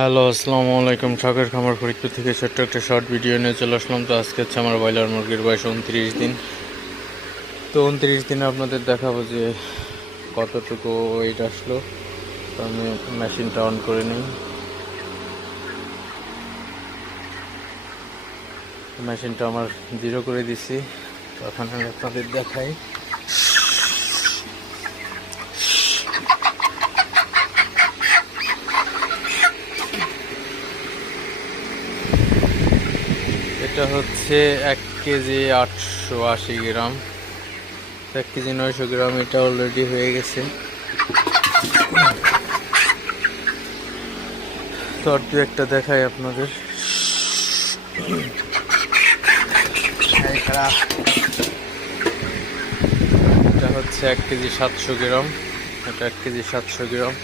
Hello, আসসালামু আলাইকুম। শখের খামার ফরিদপুর থেকে ছোট্ট একটা শর্ট ভিডিও নিয়ে চলে আসলাম। তো আজকে হচ্ছে আমার ব্রয়লার মুরগির বয়স 29 দিন। তো 29 দিনে আপনাদের দেখাবো যে কতটুকু ওয়েট আসলো। তো আমি মেশিনটা অন করে নিই। মেশিনটা আমার 0 করে দিছি। তো এখন আমি আপনাদের দেখাই। এটা হচ্ছে 1 কেজি 880 গ্রাম, 1 কেজি 900 গ্রাম। এটা অলরেডি হয়ে গেছে। তো আর দু একটা দেখাই আপনাদের। এটা হচ্ছে 1 কেজি 700 গ্রাম। এটা 1 কেজি 700 গ্রাম।